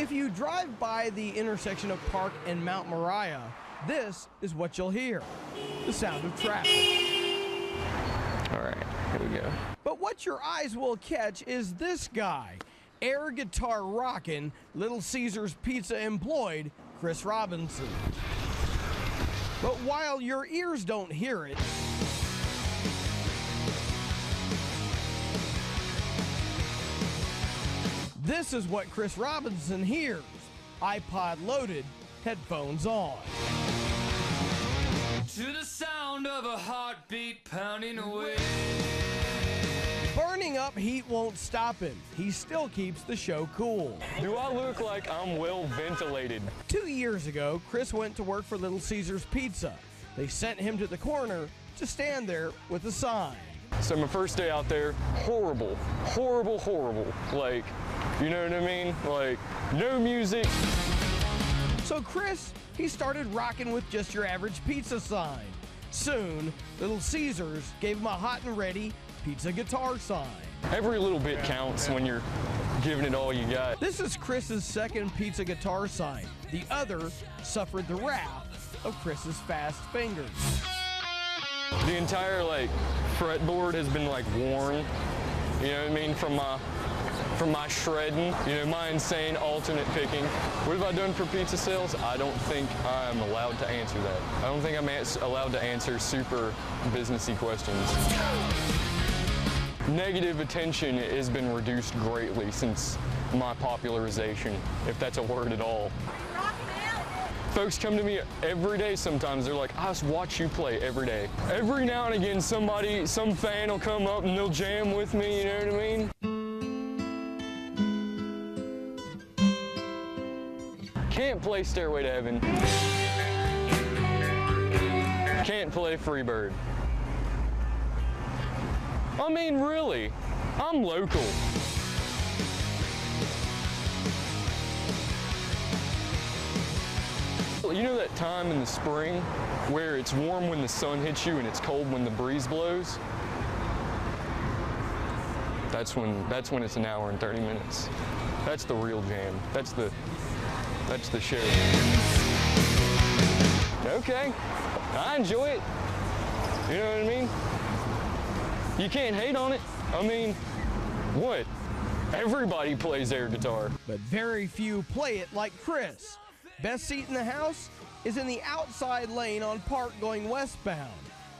If you drive by the intersection of Park and Mount Moriah, this is what you'll hear, the sound of traffic. All right, here we go. But what your eyes will catch is this guy, air guitar rockin', Little Caesars Pizza employed, Chris Robinson. But while your ears don't hear it, this is what Chris Robinson hears, iPod loaded, headphones on. To the sound of a heartbeat pounding away. Burning up heat won't stop him. He still keeps the show cool. Do I look like I'm well ventilated? 2 years ago, Chris went to work for Little Caesars Pizza. They sent him to the corner to stand there with a sign. So my first day out there, horrible, horrible, horrible. Like, you know what I mean? Like, no music. So Chris, he started rocking with just your average pizza sign. Soon, Little Caesars gave him a hot and ready pizza guitar sign. Every little bit counts when you're giving it all you got. This is Chris's second pizza guitar sign. The other suffered the wrath of Chris's fast fingers. The entire fretboard has been worn, you know what I mean, from my shredding, you know, my insane alternate picking. What have I done for pizza sales? I don't think I'm allowed to answer that. I don't think I'm allowed to answer super businessy questions. Negative attention has been reduced greatly since my popularization, if that's a word at all. Folks come to me every day sometimes. They're like, I just watch you play every day. Every now and again, some fan will come up and they'll jam with me, you know what I mean? Can't play Stairway to Heaven. Can't play Freebird. I mean, really, I'm local. You know that time in the spring where it's warm when the sun hits you and it's cold when the breeze blows? That's when it's an hour and 30 minutes. That's the real jam. That's the show. Okay, I enjoy it. You know what I mean? You can't hate on it. I mean, what? Everybody plays air guitar. But very few play it like Chris. Best seat in the house is in the outside lane on Park going westbound.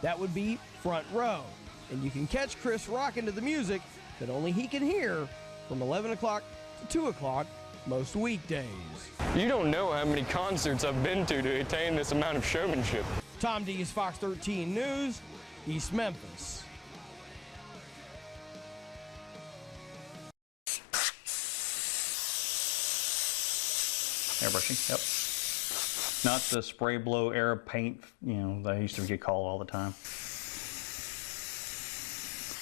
That would be front row. And you can catch Chris rocking to the music that only he can hear from 11 o'clock to 2 o'clock most weekdays. You don't know how many concerts I've been to attain this amount of showmanship. Tom D's Fox 13 News, East Memphis. Airbrushing, yep. Not the spray blow air paint, you know, that I used to get called all the time.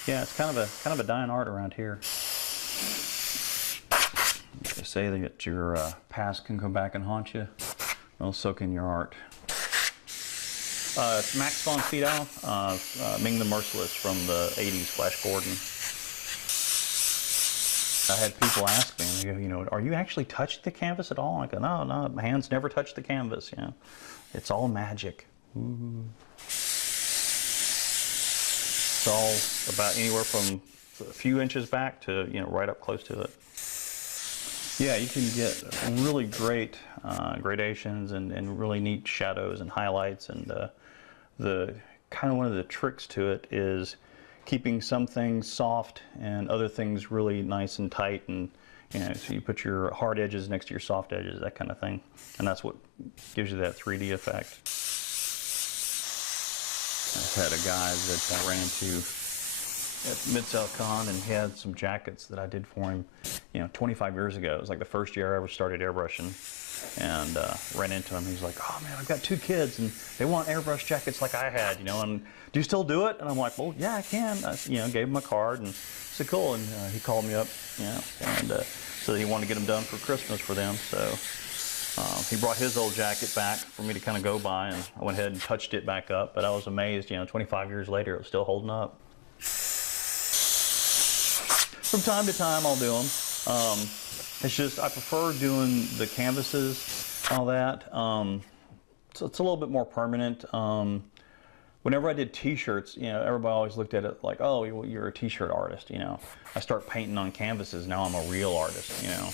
Yeah, it's kind of a dying art around here. They say that your past can come back and haunt you. It'll soak in your art. Max von Sydow, Ming the Merciless from the 80s, Flash Gordon. I had people ask me, they go, you know, are you actually touching the canvas at all? I go, no, my hands never touch the canvas, you know. It's all magic. Ooh. It's all about anywhere from a few inches back to, you know, right up close to it. Yeah, you can get really great gradations and really neat shadows and highlights, and the kind of one of the tricks to it is keeping some things soft and other things really nice and tight, and you know, so you put your hard edges next to your soft edges, that kind of thing, and that's what gives you that 3D effect. I had a guy that I ran into at Mid-South Con, and he had some jackets that I did for him, you know, 25 years ago. It was like the first year I ever started airbrushing, and ran into him. He's like, oh man, I've got 2 kids and they want airbrush jackets like I had, you know, and do you still do it? And I'm like, well, yeah, I can. I, you know, gave him a card and said, cool. And he called me up, you know, and so he wanted to get them done for Christmas for them. So he brought his old jacket back for me to kind of go by, and I went ahead and touched it back up. But I was amazed, you know, 25 years later, it was still holding up. From time to time, I'll do them. It's just, I prefer doing the canvases, all that. So it's a little bit more permanent. Whenever I did t-shirts, you know, everybody always looked at it like, oh, you're a t-shirt artist, you know. I start painting on canvases, now I'm a real artist, you know.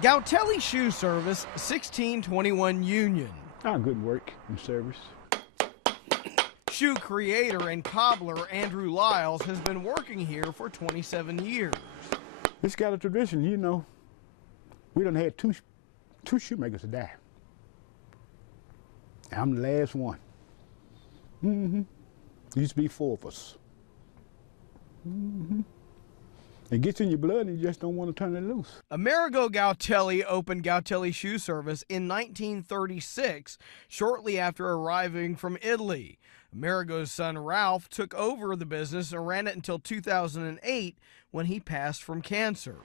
Gautelli Shoe Service, 1621 Union. Good work and service. Shoe creator and cobbler Andrew Lyles has been working here for 27 years. It's got a tradition, you know. We done had two shoemakers to die. I'm the last one. Used to be 4 of us. It gets in your blood and you just don't want to turn it loose. Amerigo Gautelli opened Gautelli Shoe Service in 1936, shortly after arriving from Italy. Amerigo's son Ralph took over the business and ran it until 2008 when he passed from cancer.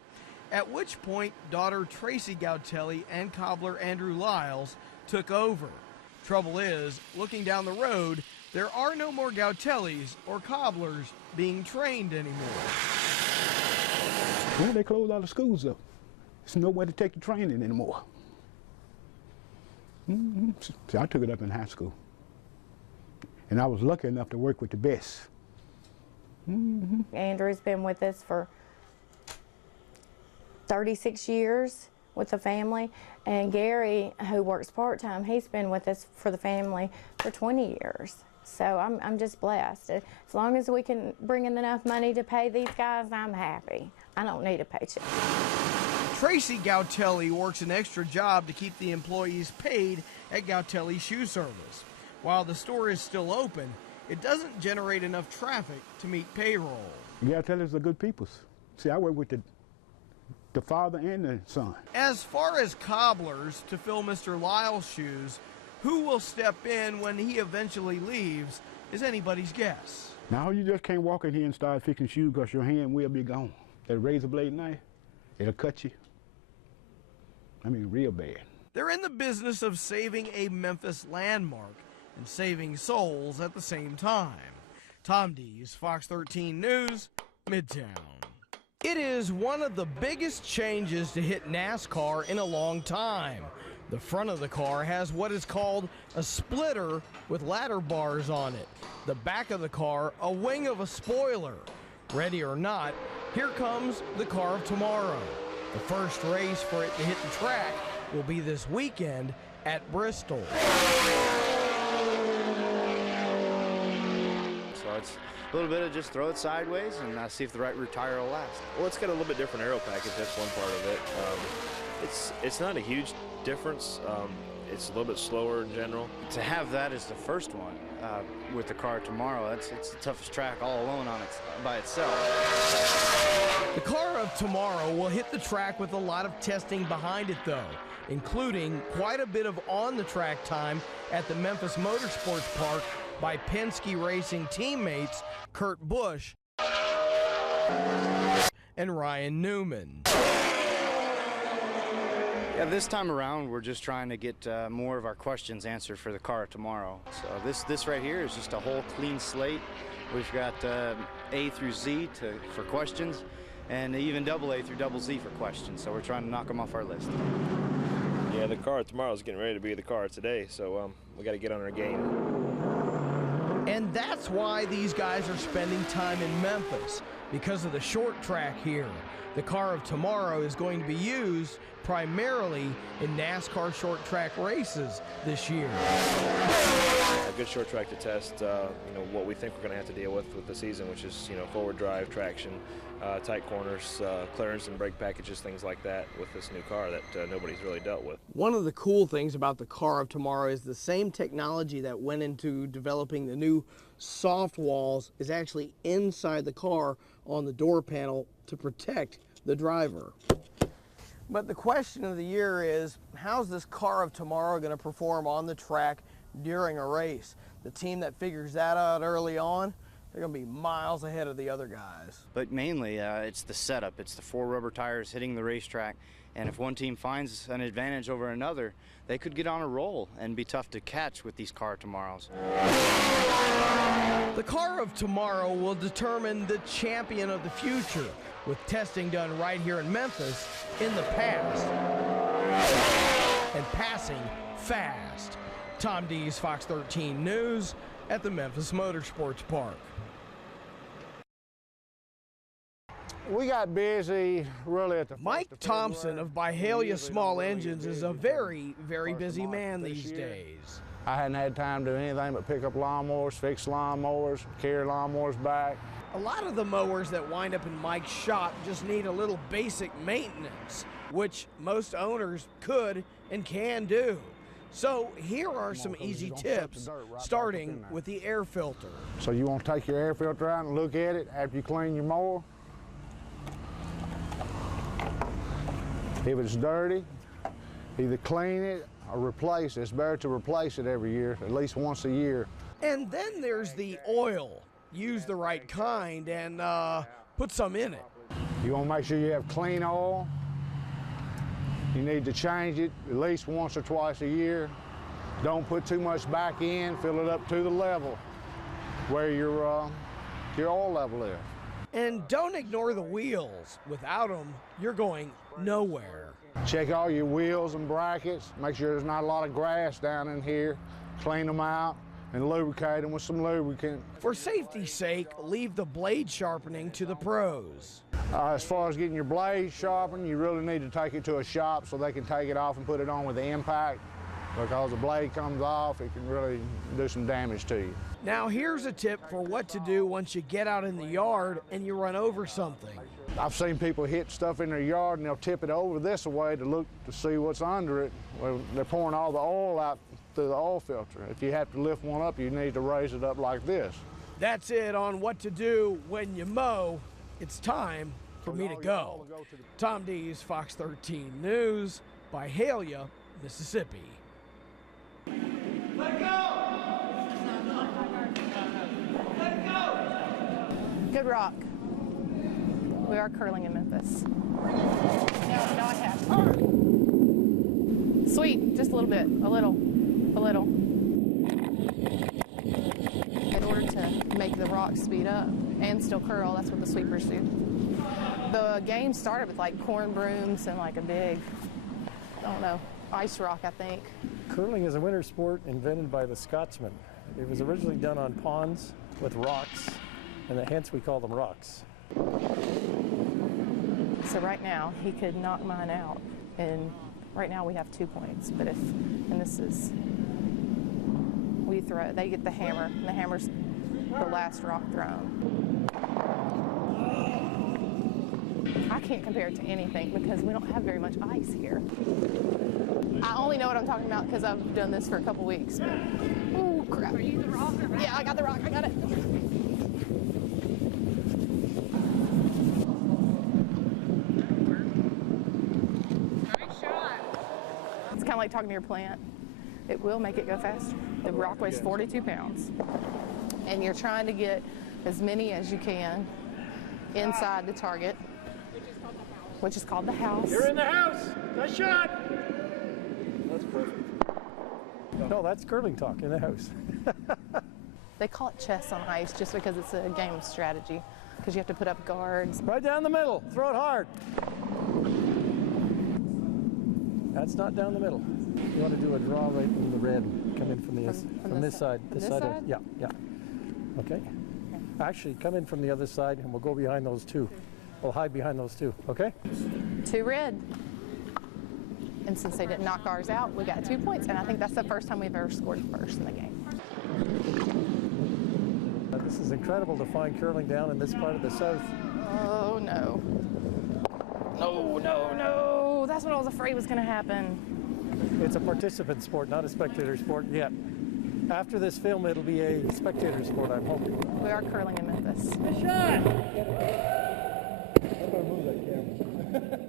At which point, daughter Tracy Gautelli and cobbler Andrew Lyles took over. Trouble is, looking down the road, there are no more Gautellis or cobblers being trained anymore. Well, they closed all the schools up. There's no way to take the training anymore. So I took it up in high school. And I was lucky enough to work with the best. Andrew's been with us for 36 years with the family, and Gary, who works part-time, he's been with us for the family for 20 years. So I'm just blessed. As long as we can bring in enough money to pay these guys, I'm happy. I don't need a paycheck. Tracy Gautelli works an extra job to keep the employees paid at Gautelli Shoe Service. While the store is still open, it doesn't generate enough traffic to meet payroll. Gautellis are good people. See, I work with the father and the son. As far as cobblers to fill Mr. Lyle's shoes, who will step in when he eventually leaves is anybody's guess. Now, you just can't walk in here and start fixing shoes because your hand will be gone. That razor blade knife, it'll cut you. I mean, real bad. They're in the business of saving a Memphis landmark and saving souls at the same time. Tom Dees, Fox 13 News, Midtown. It is one of the biggest changes to hit NASCAR in a long time. The front of the car has what is called a splitter with ladder bars on it. The back of the car, a wing of a spoiler. Ready or not, here comes the car of tomorrow. The first race for it to hit the track will be this weekend at Bristol. So it's a little bit of just throw it sideways and see if the right rear tire will last. Well, it's got a little bit different aero package. That's one part of it. It's not a huge difference. It's a little bit slower in general. To have that as the first one with the car tomorrow, it's the toughest track all alone on it by itself. The car of tomorrow will hit the track with a lot of testing behind it, though, including quite a bit of on-the-track time at the Memphis Motorsports Park by Penske Racing teammates Kurt Busch and Ryan Newman. Yeah, this time around, we're just trying to get more of our questions answered for the car tomorrow. So this right here is just a whole clean slate. We've got A through Z for questions, and even double A through double Z for questions. So we're trying to knock them off our list. Yeah, the car tomorrow is getting ready to be the car today, so we got to get on our game. And that's why these guys are spending time in Memphis, because of the short track here. The car of tomorrow is going to be used primarily in NASCAR short track races this year. A good short track to test, what we think we're going to have to deal with the season, which is, forward drive, traction, tight corners, clearance and brake packages, things like that with this new car that nobody's really dealt with. One of the cool things about the car of tomorrow is the same technology that went into developing the new soft walls is actually inside the car on the door panel to protect the driver. But the question of the year is, how's this car of tomorrow going to perform on the track during a race? The team that figures that out early on they're going to be miles ahead of the other guys. But mainly, it's the setup. It's the 4 rubber tires hitting the racetrack. And if one team finds an advantage over another, they could get on a roll and be tough to catch with these car tomorrows. The car of tomorrow will determine the champion of the future, with testing done right here in Memphis in the past and passing fast. Tom Dees, Fox 13 News at the Memphis Motorsports Park. We got busy really at the Mike Thompson of Byhalia Small Engines is a very, very busy man these days. I hadn't had time to do anything but pick up lawnmowers, fix lawnmowers, carry lawnmowers back. A lot of the mowers that wind up in Mike's shop just need a little basic maintenance, which most owners could and can do. So here are some easy tips, starting with the air filter. So you want to take your air filter out and look at it after you clean your mower. If it's dirty, either clean it or replace it. It's better to replace it every year, at least once a year. And then there's the oil. Use the right kind and put some in it. You want to make sure you have clean oil. You need to change it at least once or twice a year. Don't put too much back in. Fill it up to the level where your oil level is. And don't ignore the wheels. Without them, you're going nowhere. Check all your wheels and brackets. Make sure there's not a lot of grass down in here. Clean them out and lubricate them with some lubricant. For safety's sake, leave the blade sharpening to the pros. As far as getting your blade sharpened, you really need to take it to a shop so they can take it off and put it on with the impact. Because the blade comes off, it can really do some damage to you. Now here's a tip for what to do once you get out in the yard and you run over something. I've seen people hit stuff in their yard and they'll tip it over this way to look to see what's under it. Well, they're pouring all the oil out through the oil filter. If you have to lift one up, you need to raise it up like this. That's it on what to do when you mow. It's time for me to go. Tom Dees, Fox 13 News, Byhalia, Mississippi. Let go! Let go! Good rock. We are curling in Memphis. No, I have. Sweet, just a little bit, a little. In order to make the rock speed up and still curl, that's what the sweepers do. The game started with like corn brooms and like a big, I don't know, ice rock, I think. Curling is a winter sport invented by the Scotsman. It was originally done on ponds with rocks, and hence we call them rocks. So right now, he could knock mine out, and right now we have 2 points, but and this is, we throw, they get the hammer, and the hammer's the last rock thrown. I can't compare it to anything because we don't have very much ice here. I only know what I'm talking about because I've done this for a couple weeks. Oh, crap. Are you the rock? Yeah, I got the rock. I got it. Nice shot. It's kind of like talking to your plant. It will make it go faster. The rock weighs 42 pounds. And you're trying to get as many as you can inside the target, which is called the house. You're in the house. Nice shot. That's perfect. No, that's curling talk in the house. They call it chess on ice just because it's a game of strategy, because you have to put up guards. Right down the middle. Throw it hard. That's not down the middle. You want to do a draw right in the red. Come in from this side. This side? Yeah. Okay. Actually, come in from the other side, and we'll go behind those two. We'll hide behind those two, okay? 2 red. And since they didn't knock ours out, we got 2 points, and I think that's the first time we've ever scored first in the game. This is incredible to find curling down in this part of the South. Oh, no. No. That's what I was afraid was going to happen. It's a participant sport, not a spectator sport yet. After this film, it'll be a spectator sport, I'm hoping. We are curling in Memphis. Good shot! I'm going to move that camera.